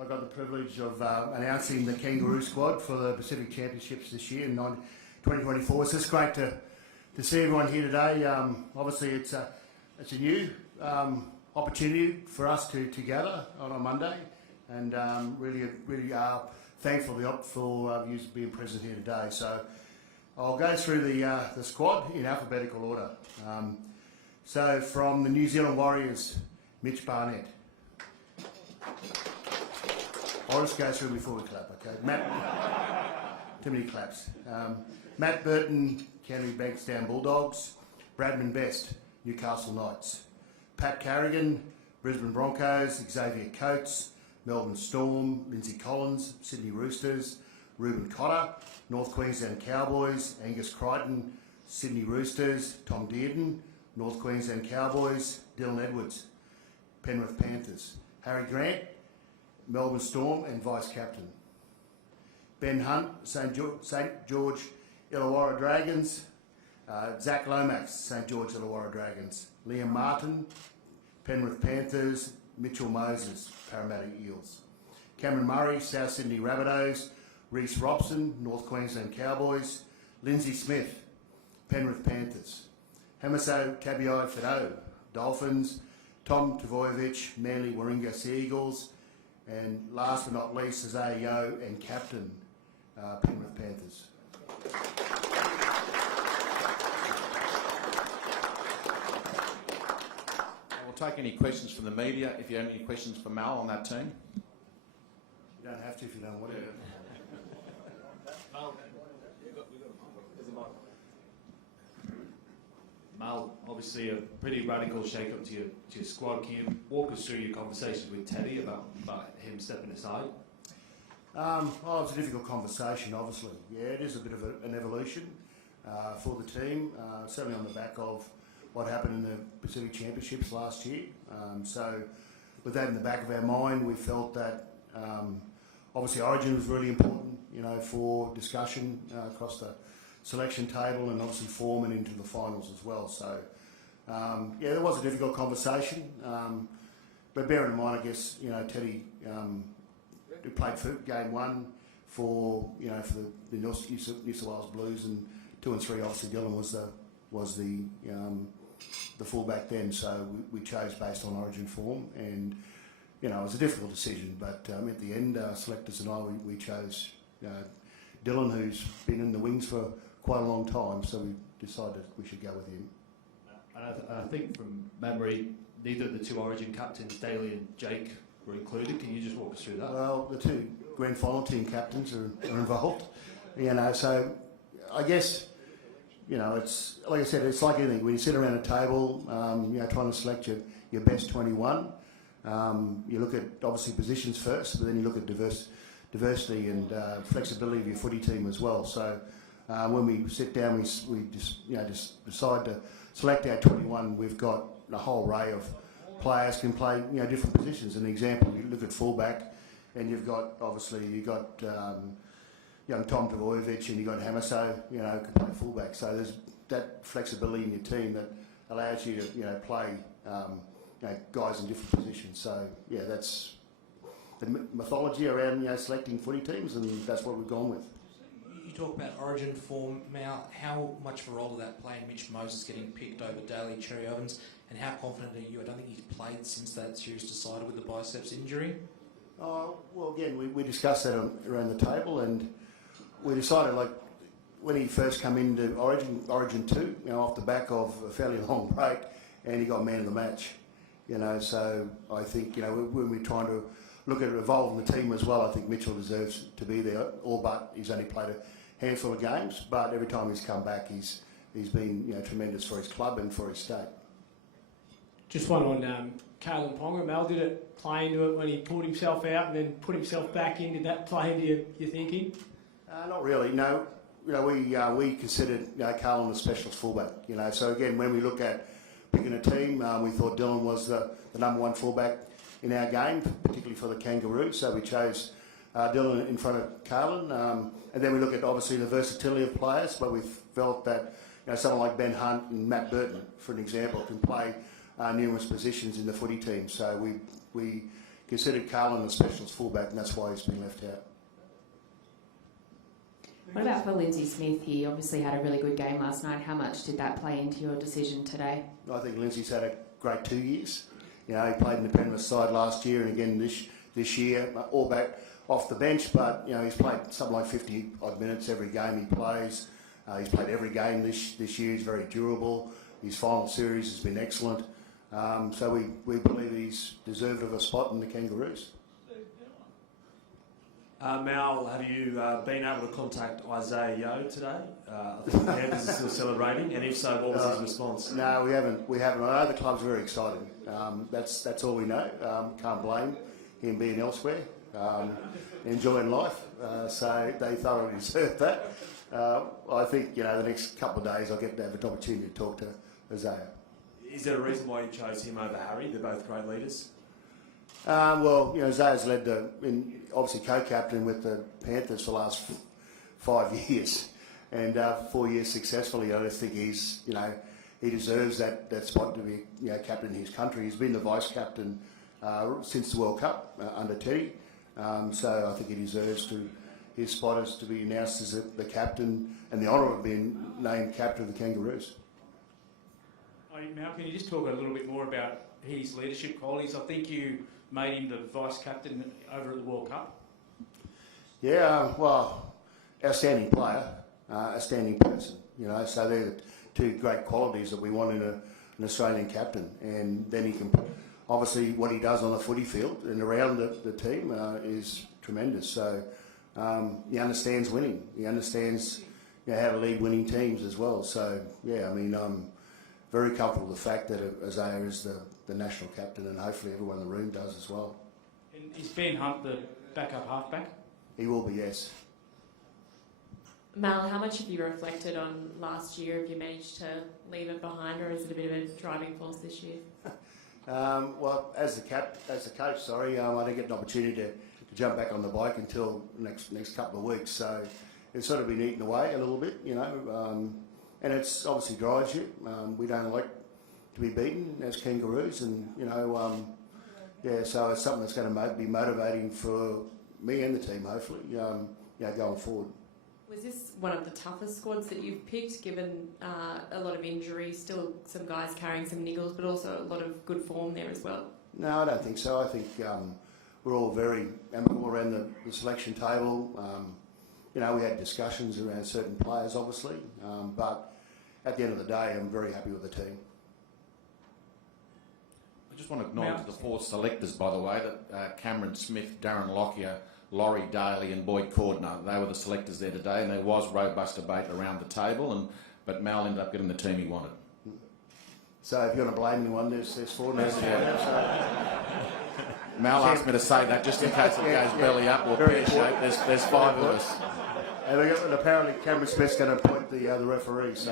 I got the privilege of announcing the Kangaroo squad for the Pacific Championships this year in 2024. It's just great to see everyone here today. Obviously, it's a new opportunity for us to gather on a Monday, and really thankful for you being present here today. So I'll go through the squad in alphabetical order. So from the New Zealand Warriors, Mitch Barnett. I'll just go through before we clap, okay? Too many claps. Matt Burton, Canterbury Bankstown Bulldogs. Bradman Best, Newcastle Knights. Pat Carrigan, Brisbane Broncos. Xavier Coates, Melbourne Storm. Lindsay Collins, Sydney Roosters. Ruben Cotter, North Queensland Cowboys. Angus Crichton, Sydney Roosters. Tom Dearden, North Queensland Cowboys. Dylan Edwards, Penrith Panthers. Harry Grant, Melbourne Storm and Vice-Captain. Ben Hunt, St George Illawarra Dragons. Zach Lomax, St George Illawarra Dragons. Liam Martin, Penrith Panthers. Mitchell Moses, Parramatta Eels. Cameron Murray, South Sydney Rabbitohs. Reece Robson, North Queensland Cowboys. Lindsay Smith, Penrith Panthers. Hamiso Kabiai-Fidow, Dolphins. Tom Tavoyevich, Manly Warringah Sea Eagles. And last but not least, Isaiah Yeo and Captain, Penrith Panthers. We'll take any questions from the media. If you have any questions for Mal on that team. You don't have to if you don't want to. Mal, obviously a pretty radical shake-up to your squad. Can you walk us through your conversations with Teddy about him stepping aside? Well, it was a difficult conversation, obviously. Yeah, it is a bit of an evolution for the team, certainly on the back of what happened in the Pacific Championships last year. So with that in the back of our mind, we felt that obviously Origin was really important, for discussion across the selection table and obviously form and into the finals as well. So, yeah, there was a difficult conversation. But bearing in mind, I guess, Teddy who played for game one for the New South Wales Blues, and 2 and 3 obviously Dylan was the fullback then. So we chose based on Origin form, and it was a difficult decision. But at the end, selectors and I we chose Dylan, who's been in the wings for quite a long time. So we decided we should go with him. And I think from memory, neither of the 2 Origin captains, Daly and Jake, were included. Can you just walk us through that? Well, the 2 grand final team captains are involved. So I guess, it's like I said, it's like anything. When you sit around a table, trying to select your best 21, you look at obviously positions first, but then you look at diversity and flexibility of your footy team as well. So when we sit down, we just decide to select our 21. We've got a whole array of players can play different positions. An example, you look at fullback, and you've got young Tom Tavoyevich, and you've got Hamiso, can play fullback. So there's that flexibility in your team that allows you to play guys in different positions. So yeah, that's the mythology around selecting footy teams, and that's what we've gone with. You talk about Origin form, Mal. How much of a role did that play in Mitch Moses getting picked over Daly Cherry Evans? And how confident are you? I don't think he's played since that series decided with the biceps injury. Well, again, we discussed that around the table, and we decided, when he first came into Origin 2, off the back of a fairly long break, and he got man of the match. So I think, when we're trying to look at evolving the team as well, I think Mitchell deserves to be there, all but he's only played a handful of games, but every time he's come back, he's been tremendous for his club and for his state. Just one on Kalen Ponga. Mal, did it play into it when he pulled himself out and then put himself back in? Did that play into your thinking? Not really, no. We considered Kalen a specialist fullback. So again, when we look at picking a team, we thought Dylan was the number 1 fullback in our game, particularly for the Kangaroos. So we chose Dylan in front of Kalen. And then we look at obviously the versatility of players, but we felt that someone like Ben Hunt and Matt Burton, for an example, can play numerous positions in the footy team. So we considered Carlin a specialist fullback, and that's why he's been left out. What about for Lindsay Smith? He obviously had a really good game last night. How much did that play into your decision today? I think Lindsay's had a great 2 years. You know, he played in the Penrith side last year and again this year, all back off the bench, but, you know, he's played something like 50 odd minutes every game he plays. He's played every game this year. He's very durable. His final series has been excellent. So we believe he's deserved of a spot in the Kangaroos. Mal, have you been able to contact Isaiah Yeo today? I think the Panthers are still celebrating, and if so, what was his response? No, we haven't. I know the club's very excited. That's all we know. Can't blame him being elsewhere, enjoying life. So they thoroughly deserve that. I think, you know, the next couple of days I'll get to have an opportunity to talk to Isaiah. Is there a reason why you chose him over Harry? They're both great leaders. Well, you know, Isaiah's led obviously co-captain with the Panthers for the last 5 years, and 4 years successfully. I just think he's, you know, he deserves that spot to be, you know, captain of his country. He's been the vice captain since the World Cup under Teddy, so I think he deserves his spot is to be announced as the captain and the honour of being named captain of the Kangaroos. Mal, can you just talk a little bit more about his leadership qualities? I think you made him the vice captain over at the World Cup. Yeah, well, outstanding player, outstanding person, you know, so they're the two great qualities that we want in an Australian captain. And then he can, obviously what he does on the footy field and around the team is tremendous. So he understands winning. He understands, you know, how to lead winning teams as well. So, yeah, I mean, I'm very comfortable with the fact that Isaiah is the national captain, and hopefully everyone in the room does as well. And is Ben Hunt the backup halfback? He will be, yes. Mal, how much have you reflected on last year? Have you managed to leave it behind, or is it a bit of a driving force this year? Well, as the coach, sorry, I didn't get an opportunity to jump back on the bike until next couple of weeks. So it's sort of been eaten away a little bit, you know, and it's obviously drives you. We don't like to be beaten as Kangaroos, and, you know, yeah, so it's something that's going to be motivating for me and the team, hopefully, you know, going forward. Was this one of the toughest squads that you've picked, given a lot of injuries, still some guys carrying some niggles, but also a lot of good form there as well? No, I don't think so. I think we're all very amicable around the selection table. You know, we had discussions around certain players, obviously, but at the end of the day, I'm very happy with the team. I just want to acknowledge the four selectors, by the way, that Cameron Smith, Darren Lockyer, Laurie Daly and Boyd Cordner. They were the selectors there today, and there was robust debate around the table, but Mal ended up getting the team he wanted. So if you want to blame anyone, there's four now. Mal asked me to say that just in case it goes belly up or pear shape. There's five of us. And apparently Cameron Smith's going to appoint the referee. So.